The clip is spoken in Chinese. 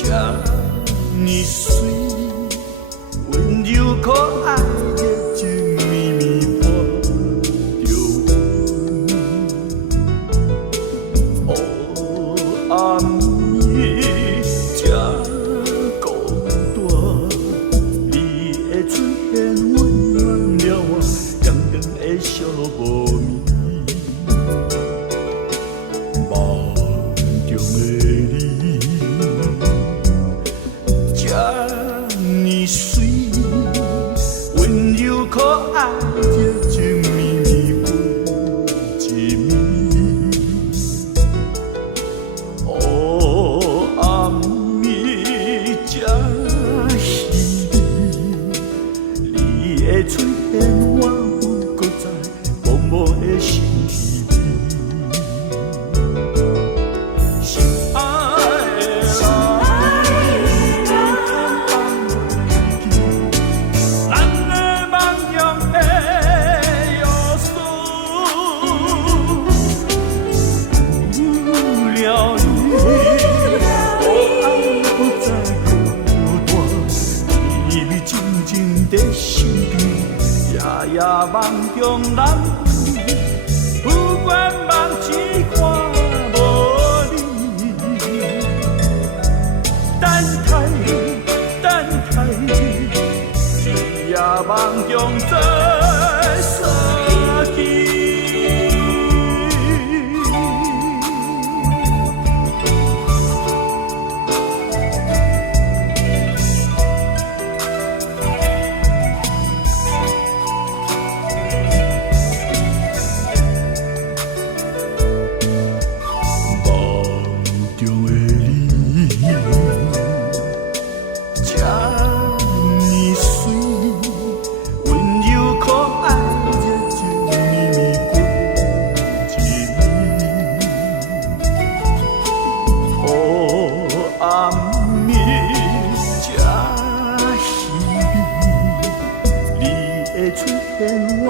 这呢水，温柔可爱热情绵绵伴着阮。暗暝这孤单，你的出现温暖了我刚刚的寂无眠。梦中的你，这呢水，温柔可爱热情绵绵过一暝。暗暝这稀微，你的出现我有搁再默默的心稀微。心爱的人，咱的梦中的约束，有了你，我爱不再孤单，秘密静静在身边，夜夜梦中咱有愿望只看无你，等待，日夜梦中做相见。梦中的你，这呢水，温柔可爱热情绵绵过一暝。暗暝这稀微，你的出现我